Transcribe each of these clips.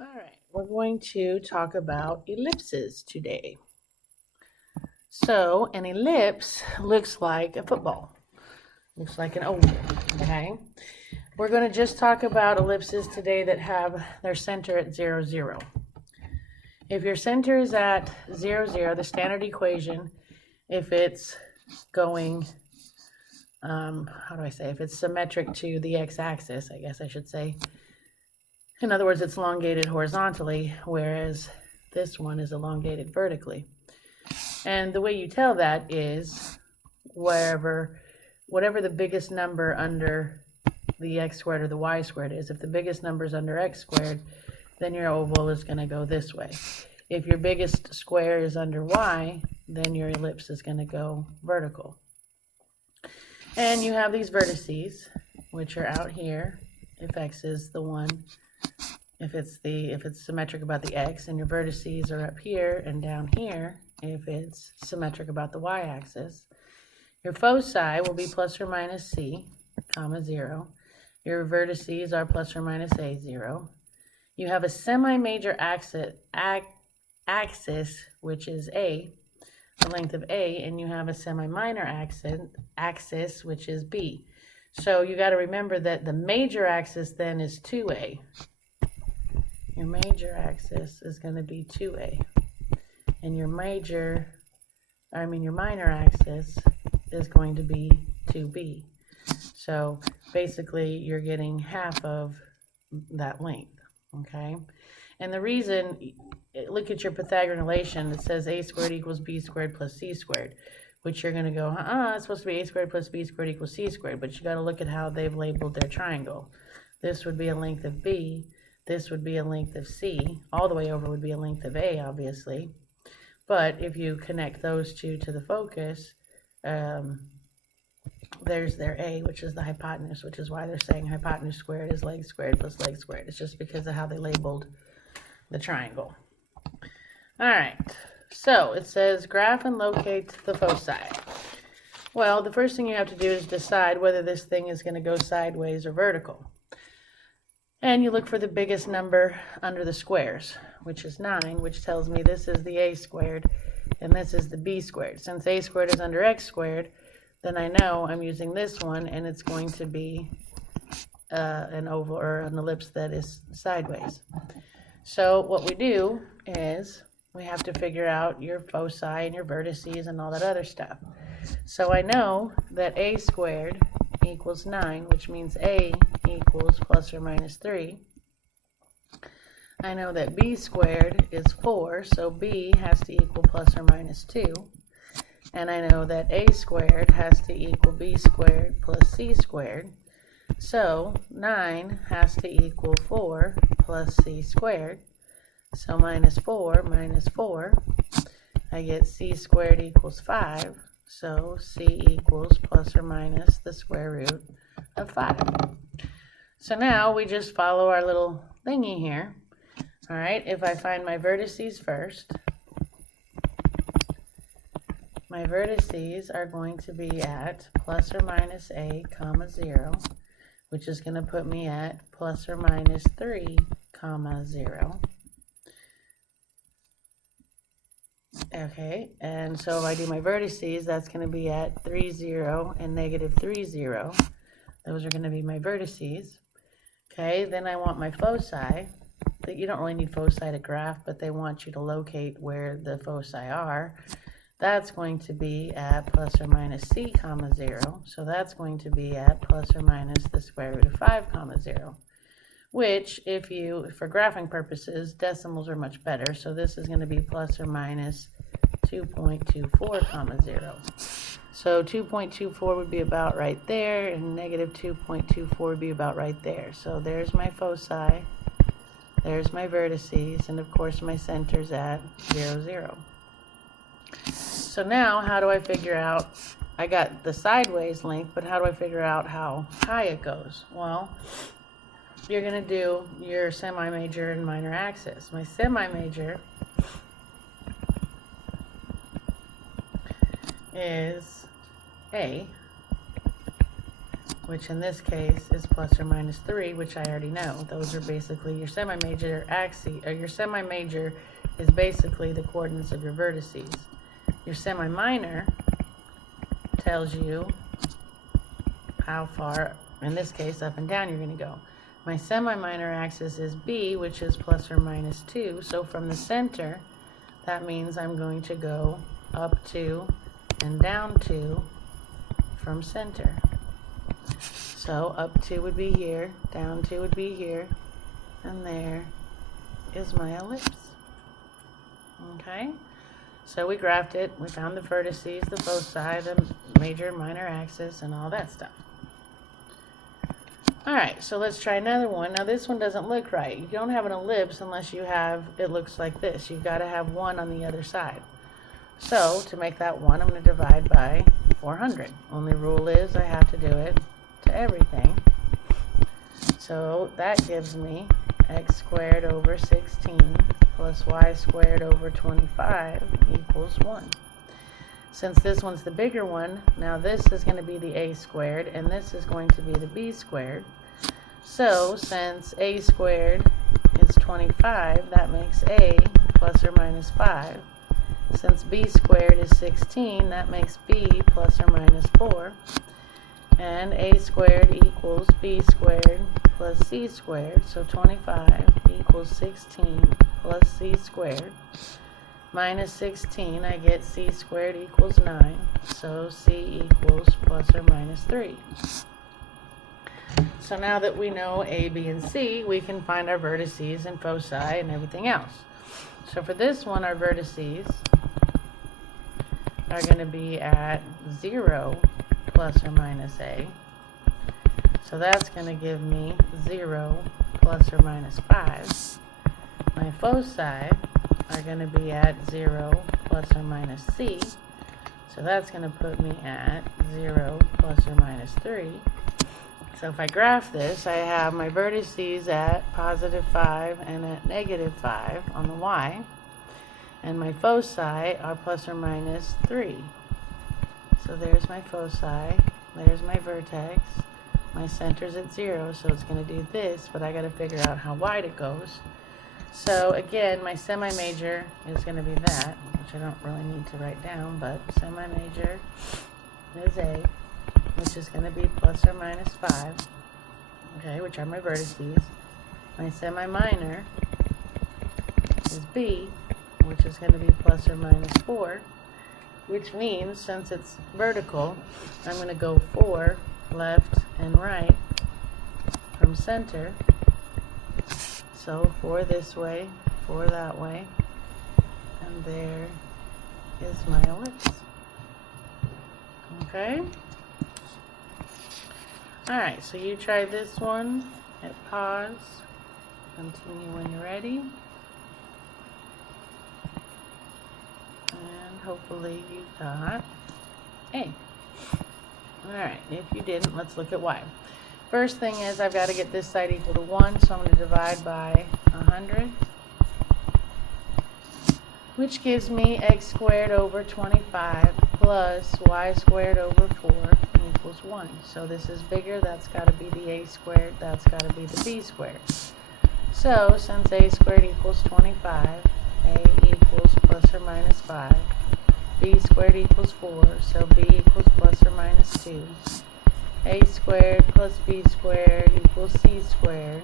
All right, we're going to talk about ellipses today. So an ellipse looks like a football, looks like an oval, okay? We're going to just talk about ellipses today that have their center at 0, 0. If your center is at 0, 0, the standard equation, if it's going, if it's symmetric to the x-axis, I guess I should say. In other words, it's elongated horizontally, whereas this one is elongated vertically. And the way you tell that is whatever the biggest number under the x squared or the y squared is. If the biggest number is under x squared, then your oval is going to go this way. If your biggest square is under y, then your ellipse is going to go vertical. And you have these vertices, which are out here, if x is the one, if it's symmetric about the x, and your vertices are up here and down here, if it's symmetric about the y-axis. Your foci will be plus or minus c, comma 0. Your vertices are plus or minus a, 0. You have a semi-major axis, which is a, the length of a, and you have a semi-minor axis, which is b. So you got to remember that the major axis then is 2a. Your major axis is going to be 2a. And your minor axis is going to be 2b. So basically you're getting half of that length, okay? And the reason, look at your Pythagorean relation, it says a squared equals b squared plus c squared, which you're going to go, it's supposed to be a squared plus b squared equals c squared, but you got to look at how they've labeled their triangle. This would be a length of b, this would be a length of c, all the way over would be a length of a, obviously. But if you connect those two to the focus, there's their a, which is the hypotenuse, which is why they're saying hypotenuse squared is leg squared plus leg squared. It's just because of how they labeled the triangle. All right, so it says graph and locate the foci. Well, the first thing you have to do is decide whether this thing is going to go sideways or vertical. And you look for the biggest number under the squares, which is 9, which tells me this is the a squared and this is the b squared. Since a squared is under x squared, then I know I'm using this one, and it's going to be an oval or an ellipse that is sideways. So what we do is we have to figure out your foci and your vertices and all that other stuff. So I know that a squared equals 9, which means a equals plus or minus 3. I know that b squared is 4, so b has to equal plus or minus 2. And I know that a squared has to equal b squared plus c squared. So 9 has to equal 4 plus c squared. So minus 4 minus 4, I get c squared equals 5. So c equals plus or minus the square root of 5. So now we just follow our little thingy here. All right, if I find my vertices first, my vertices are going to be at plus or minus a, comma 0, which is going to put me at plus or minus 3, comma 0. Okay, and so if I do my vertices, that's going to be at 3, 0 and negative 3, 0. Those are going to be my vertices. Okay, then I want my foci. That you don't really need foci to graph, but they want you to locate where the foci are. That's going to be at plus or minus c, comma 0. So that's going to be at plus or minus the square root of 5, comma 0. Which, for graphing purposes, decimals are much better. So this is going to be plus or minus 2.24, comma 0. So 2.24 would be about right there, and negative 2.24 would be about right there. So there's my foci, there's my vertices, and of course my center's at 0, 0. So now, how do I figure out, I got the sideways length, but how do I figure out how high it goes? Well, you're going to do your semi-major and minor axis. My semi-major is A, which in this case is plus or minus 3, which I already know. Those are basically your semi-major axis, or your semi-major is basically the coordinates of your vertices. Your semi-minor tells you how far, in this case, up and down you're going to go. My semi-minor axis is B, which is plus or minus 2. So from the center, that means I'm going to go up 2 and down 2 from center. So up 2 would be here, down 2 would be here, and there is my ellipse. Okay? So we graphed it, we found the vertices, the foci, the major and minor axis, and all that stuff. Alright, so let's try another one. Now this one doesn't look right. You don't have an ellipse unless you have, it looks like this. You've got to have 1 on the other side. So to make that 1, I'm going to divide by 400. Only rule is I have to do it to everything. So that gives me x squared over 16 plus y squared over 25 equals 1. Since this one's the bigger one, now this is going to be the a squared, and this is going to be the b squared. So since a squared is 25, that makes a plus or minus 5. Since b squared is 16, that makes b plus or minus 4. And a squared equals b squared plus c squared. So 25 equals 16 plus c squared. Minus 16, I get c squared equals 9. So c equals plus or minus 3. So now that we know a, b, and c, we can find our vertices and foci and everything else. So for this one, our vertices are going to be at 0 plus or minus a. So that's going to give me 0 plus or minus 5. My foci are going to be at 0 plus or minus c. So that's going to put me at 0 plus or minus 3. So if I graph this, I have my vertices at positive 5 and at negative 5 on the y. And my foci are plus or minus 3. So there's my foci, there's my vertex, my center's at 0, so it's going to do this, but I got to figure out how wide it goes. So again, my semi-major is going to be that, which I don't really need to write down, but semi-major is A, which is going to be plus or minus 5, okay, which are my vertices. My semi-minor is B, which is going to be plus or minus 4, which means since it's vertical, I'm going to go 4 left and right from center. So 4 this way, 4 that way, and there is my ellipse. Okay? Alright, so you try this one, hit pause, continue when you're ready, and hopefully you got A. Alright, if you didn't, let's look at Y. First thing is I've got to get this side equal to 1, so I'm going to divide by 100, which gives me x squared over 25 plus y squared over 4 equals 1. So this is bigger, that's got to be the a squared, that's got to be the b squared. So since a squared equals 25, a equals plus or minus 5, b squared equals 4, so b equals plus or minus 2. A squared plus b squared equals c squared.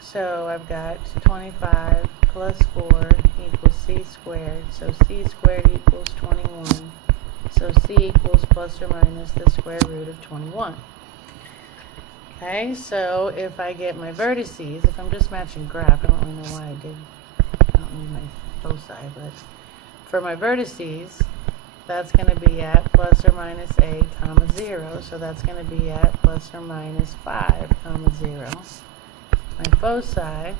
So I've got 25 plus 4 equals c squared. So c squared equals 21. So c equals plus or minus the square root of 21. Okay, so if I get my vertices, if I'm just matching graph, I don't really know why I don't need my foci, but for my vertices, that's going to be at plus or minus a comma 0, so that's going to be at plus or minus 5 comma 0. My foci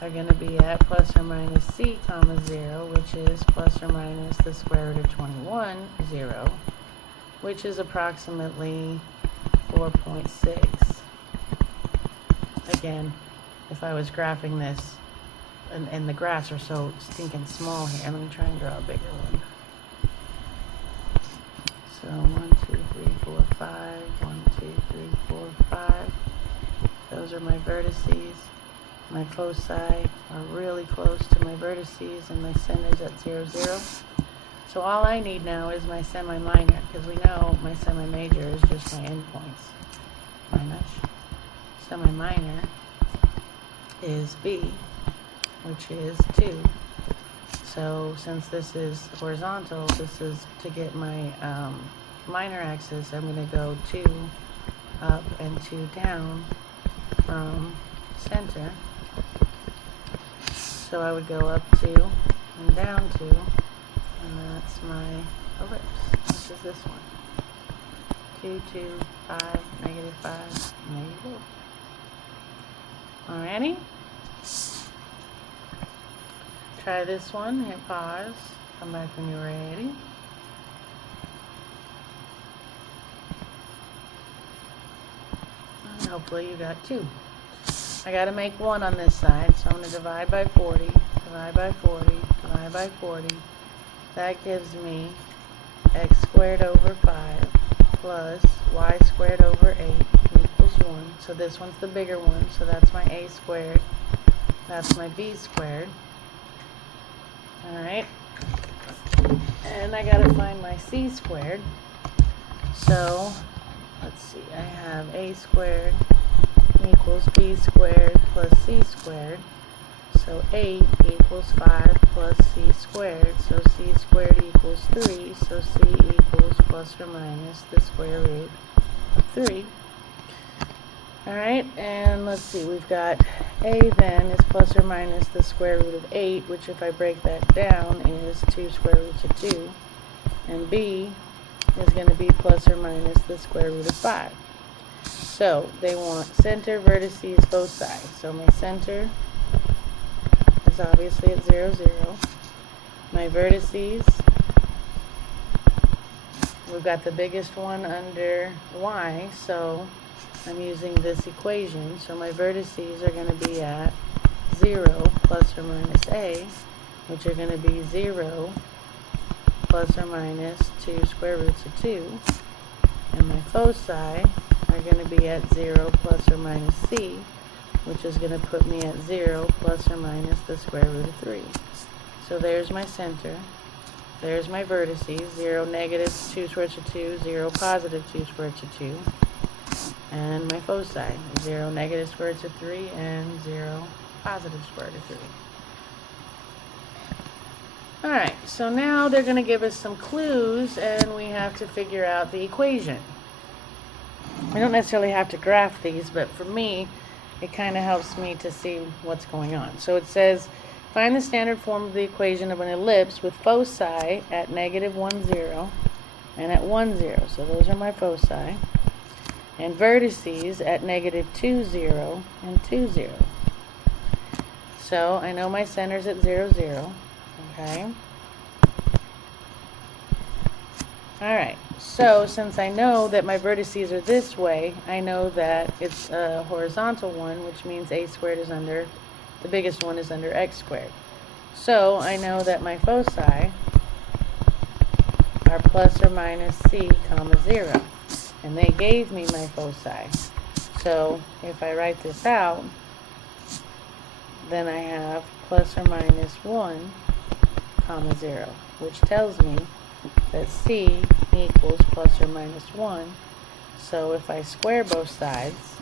are going to be at plus or minus c comma 0, which is plus or minus the square root of 21, 0, which is approximately 4.6. Again, if I was graphing this, and the graphs are so stinking small here, I'm going to try and draw a bigger one. So 1, 2, 3, 4, 5. 1, 2, 3, 4, 5. Those are my vertices. My foci are really close to my vertices, and my center's at 0, 0. So all I need now is my semi-minor, because we know my semi-major is just my endpoints. Minus. Semi-minor is B, which is 2. So since this is horizontal, this is to get my minor axis, I'm going to go 2 up and 2 down from center. So I would go up 2 and down 2, and that's my ellipse, which is this one. 2, 2, 5, negative 5, negative. Alrighty. Try this one, hit pause, come back when you're ready. And hopefully you got 2. I got to make 1 on this side, so I'm going to divide by 40, divide by 40, divide by 40. That gives me x squared over 5 plus y squared over 8 equals 1. So this one's the bigger one, so that's my a squared. That's my b squared. Alright. And I got to find my c squared. So, let's see, I have a squared equals b squared plus c squared. So 8 equals 5 plus c squared. So c squared equals 3. So c equals plus or minus the square root of 3. Alright, and let's see, we've got a then is plus or minus the square root of 8, which if I break that down is 2 square roots of 2. And b is going to be plus or minus the square root of 5. So they want center, vertices, foci. So my center is obviously at 0, 0. My vertices, we've got the biggest one under y, so I'm using this equation. So my vertices are going to be at 0 plus or minus a, which are going to be 0 plus or minus 2 square roots of 2. And my foci are going to be at 0 plus or minus c, which is going to put me at 0 plus or minus the square root of 3. So there's my center. There's my vertices. 0 negative 2 square roots of 2, 0 positive 2 square roots of 2. And my foci, 0 negative square roots of 3 and 0 positive square root of 3. Alright, so now they're going to give us some clues, and we have to figure out the equation. We don't necessarily have to graph these, but for me, it kind of helps me to see what's going on. So it says, find the standard form of the equation of an ellipse with foci at negative 1, 0 and at 1, 0. So those are my foci. And vertices at negative 2, 0 and 2, 0. So I know my center's at 0, 0. Okay. Alright, so since I know that my vertices are this way, I know that it's a horizontal one, which means a squared is under, the biggest one is under x squared. So I know that my foci are plus or minus c, comma 0. And they gave me my foci. So if I write this out, then I have plus or minus 1, comma 0, which tells me that c equals plus or minus 1. So if I square both sides,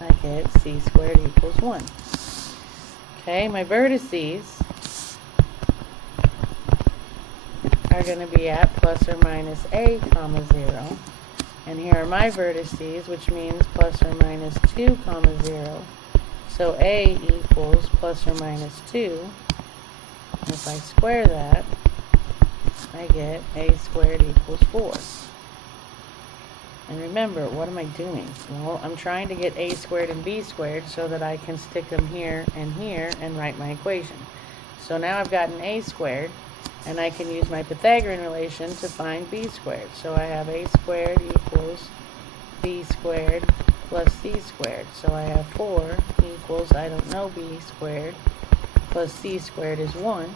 I get c squared equals 1. Okay, my vertices are going to be at plus or minus a, comma 0. And here are my vertices, which means plus or minus 2, comma 0. So a equals plus or minus 2. If I square that, I get a squared equals 4. And remember, what am I doing? Well, I'm trying to get a squared and b squared so that I can stick them here and write my equation. So now I've gotten a squared, and I can use my Pythagorean relation to find b squared. So I have a squared equals b squared plus c squared. So I have 4 equals, I don't know, b squared plus c squared is 1.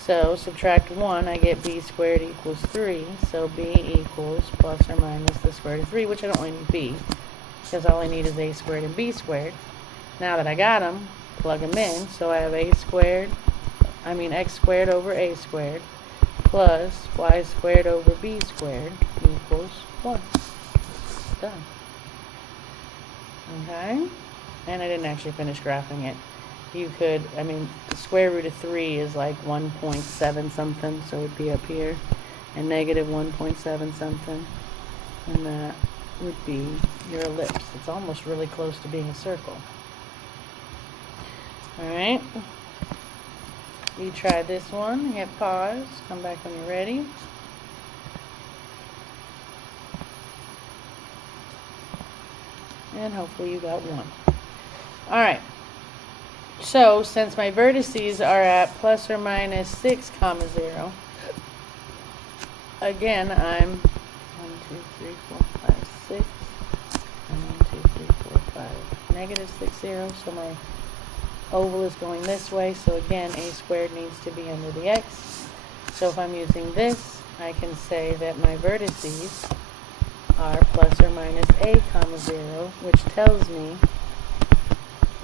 So subtract 1, I get b squared equals 3. So b equals plus or minus the square root of 3, which I don't really need b, because all I need is a squared and b squared. Now that I got them, plug them in. So I have x squared over a squared plus y squared over b squared equals 1. Done. Okay? And I didn't actually finish graphing it. You could, the square root of 3 is like 1.7 something, so it would be up here, and negative 1.7 something, and that would be your ellipse. It's almost really close to being a circle. Alright, you try this one, hit pause, come back when you're ready. And hopefully you got 1. Alright. So, since my vertices are at plus or minus 6, 0, again, I'm 1, 2, 3, 4, 5, 6, and 1, 2, 3, 4, 5, negative 6, 0. So my oval is going this way. So again, a squared needs to be under the x. So if I'm using this, I can say that my vertices are plus or minus a, 0, which tells me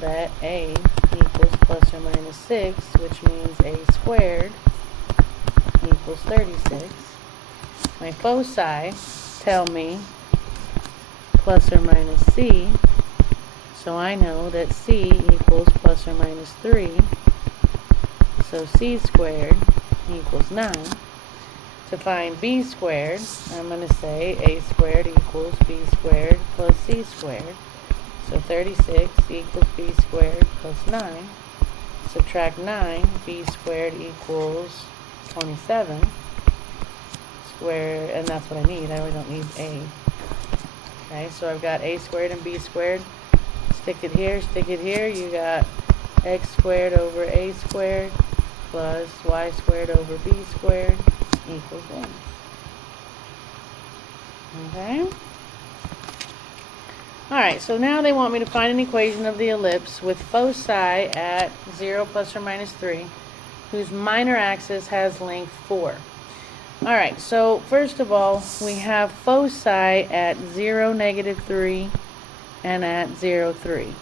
that a equals plus or minus 6, which means a squared equals 36. My foci tell me plus or minus c, so I know that c equals plus or minus 3, so c squared equals 9. To find b squared, I'm going to say a squared equals b squared plus c squared. So 36 equals b squared plus 9. Subtract 9, b squared equals 27. Square, and that's what I need. I really don't need a. Okay, so I've got a squared and b squared. Stick it here, stick it here. You got x squared over a squared plus y squared over b squared equals 1. Okay? Alright, so now they want me to find an equation of the ellipse with foci at 0 plus or minus 3, whose minor axis has length 4. Alright, so first of all, we have foci at 0, negative 3, and at 0, 3.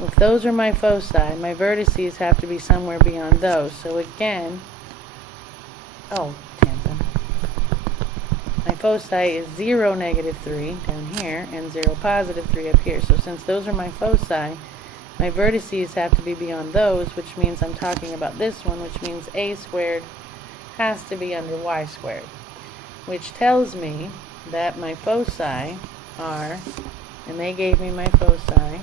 If those are my foci, my vertices have to be somewhere beyond those. So again, my foci is 0, negative 3 down here, and 0, positive 3 up here. So since those are my foci, my vertices have to be beyond those, which means I'm talking about this one, which means a squared has to be under y squared, which tells me that my foci are, and they gave me my foci,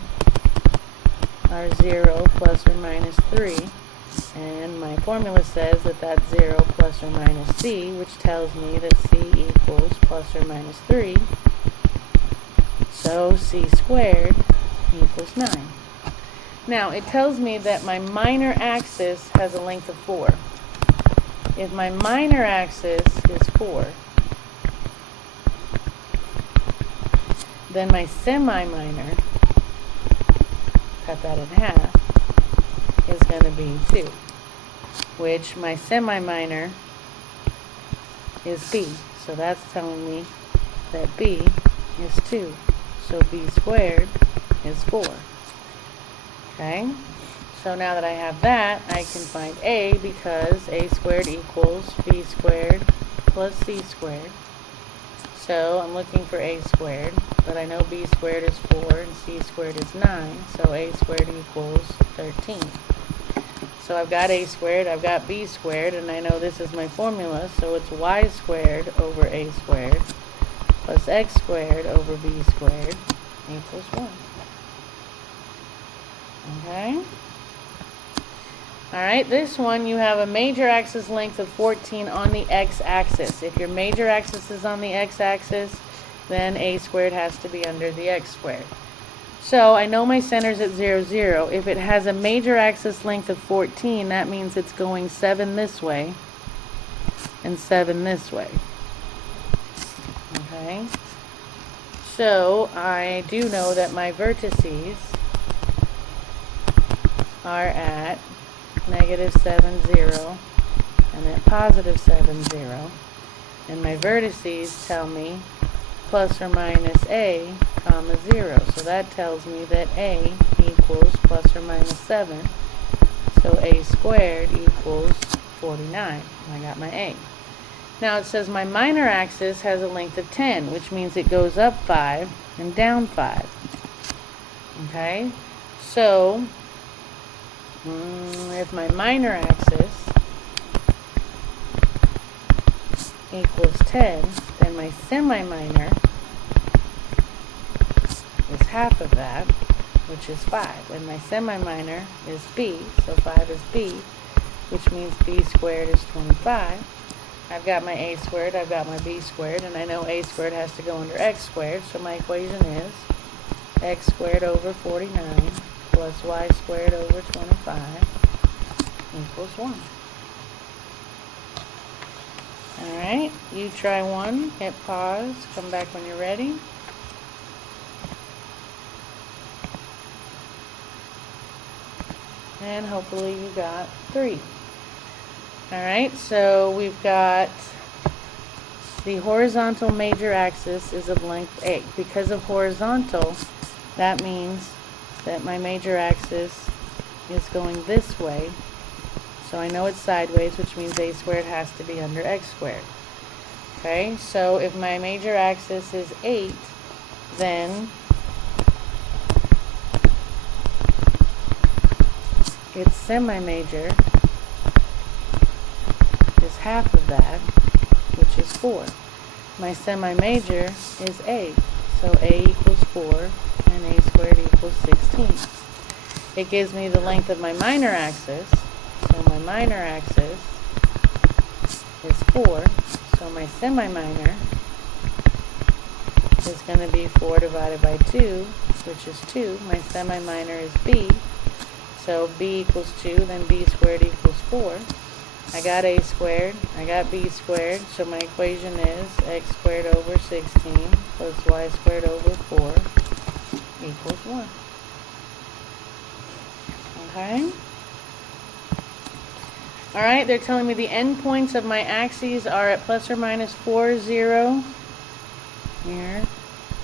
are 0 plus or minus 3. And my formula says that that's 0 plus or minus c, which tells me that c equals plus or minus 3. So c squared equals 9. Now, it tells me that my minor axis has a length of 4. If my minor axis is 4, then my semi-minor, cut that in half, is going to be 2, which my semi-minor is b. So that's telling me that b is 2. So b squared is 4. Okay? So now that I have that, I can find a, because a squared equals b squared plus c squared. So I'm looking for a squared, but I know b squared is 4 and c squared is 9, so a squared equals 13. So I've got a squared, I've got b squared, and I know this is my formula, so it's y squared over a squared plus x squared over b squared equals 1. Okay? Alright, this one you have a major axis length of 14 on the x-axis. If your major axis is on the x-axis, then a squared has to be under the x squared. So I know my center's at 0, 0. If it has a major axis length of 14, that means it's going 7 this way and 7 this way. Okay? So I do know that my vertices are at negative 7, 0, and then positive 7, 0. And my vertices tell me plus or minus a, comma 0. So that tells me that a equals plus or minus 7. So a squared equals 49. I got my a. Now it says my minor axis has a length of 10, which means it goes up 5 and down 5. Okay? So, if my minor axis equals 10, then my semi-minor is half of that, which is 5. And my semi-minor is b, so 5 is b, which means b squared is 25. I've got my a squared, I've got my b squared, and I know a squared has to go under x squared, so my equation is x squared over 49 plus y squared over 25 equals 1. Alright, you try one, hit pause, come back when you're ready. And hopefully you got 3. Alright, so we've got the horizontal major axis is of length 8. Because of horizontal, that means that my major axis is going this way. So I know it's sideways, which means a squared has to be under x squared. Okay, so if my major axis is 8, then its semi-major is half of that, which is 4. My semi-major is a, so a equals 4 and a squared equals 16. It gives me the length of my minor axis, so my minor axis is 4, so my semi-minor is going to be 4 divided by 2, which is 2. My semi-minor is b, so b equals 2, then b squared equals 4. I got a squared, I got b squared, so my equation is x squared over 16 plus y squared over 4 equals 1. Okay? Alright, they're telling me the endpoints of my axes are at plus or minus 4, 0, here,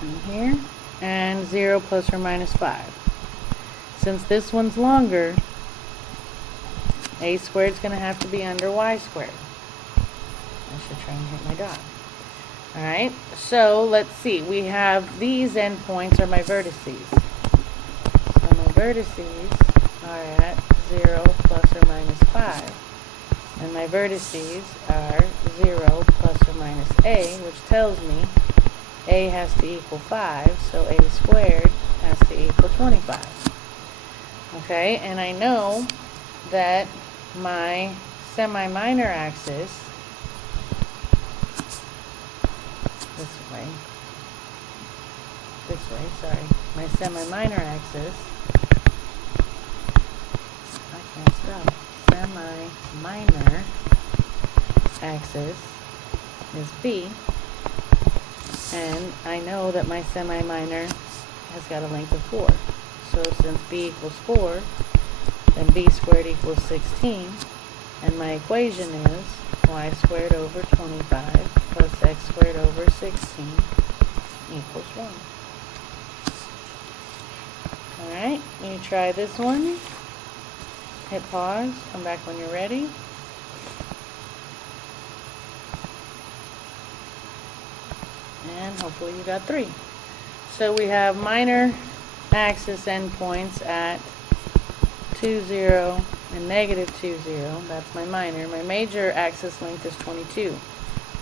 and here, and 0 plus or minus 5. Since this one's longer, a squared is going to have to be under y squared. I should try and hit my dot. Alright, so let's see. We have these endpoints are my vertices. So my vertices are at 0 plus or minus 5. And my vertices are 0 plus or minus a, which tells me a has to equal 5, so a squared has to equal 25. Okay, and I know that my semi-minor axis, my semi-minor axis, I can't spell, semi-minor axis is b, and I know that my semi-minor has got a length of 4. So since b equals 4, then b squared equals 16, and my equation is y squared over 25 plus x squared over 16 equals 1. Alright, you try this one. Hit pause, come back when you're ready. And hopefully you got 3. So we have minor axis endpoints at 2, 0 and negative 2, 0. That's my minor. My major axis length is 22,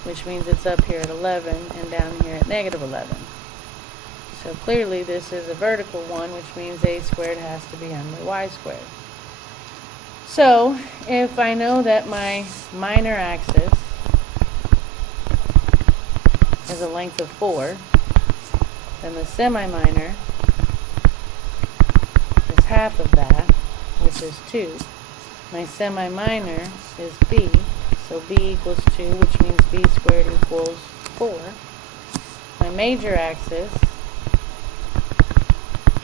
which means it's up here at 11 and down here at negative 11. So clearly this is a vertical one, which means a squared has to be under y squared. So if I know that my minor axis is a length of 4, then the semi-minor is half of that, which is 2. My semi-minor is b, so b equals 2, which means b squared equals 4. My major axis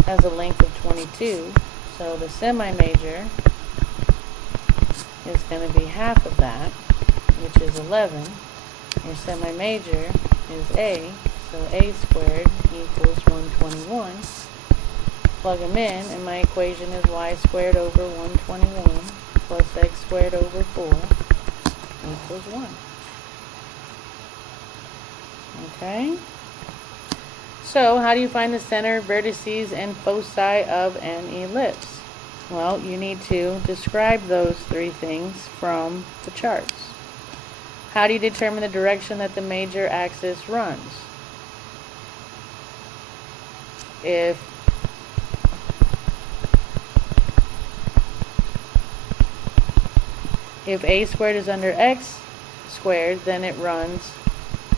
has a length of 22, so the semi-major is going to be half of that, which is 11. Your semi-major is a, so a squared equals 121. Plug them in, and my equation is y squared over 121 plus x squared over 4 equals 1. Okay? So, how do you find the center, vertices, and foci of an ellipse? Well, you need to describe those three things from the charts. How do you determine the direction that the major axis runs? If a squared is under x squared, then it runs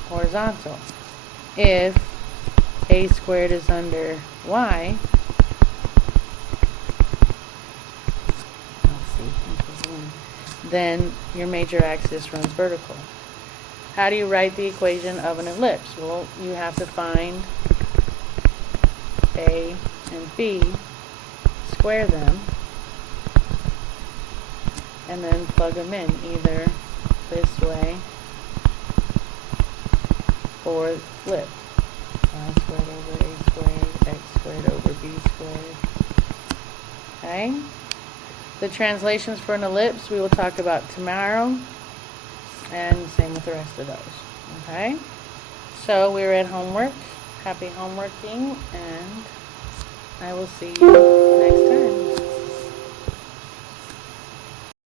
horizontal. If a squared is under y, then your major axis runs vertical. How do you write the equation of an ellipse? Well, you have to find a and b, square them, and then plug them in either this way or flip. Y squared over a squared, x squared over b squared. Okay? The translations for an ellipse we will talk about tomorrow, and same with the rest of those. Okay? So we're at homework. Happy homeworking, and I will see you next time.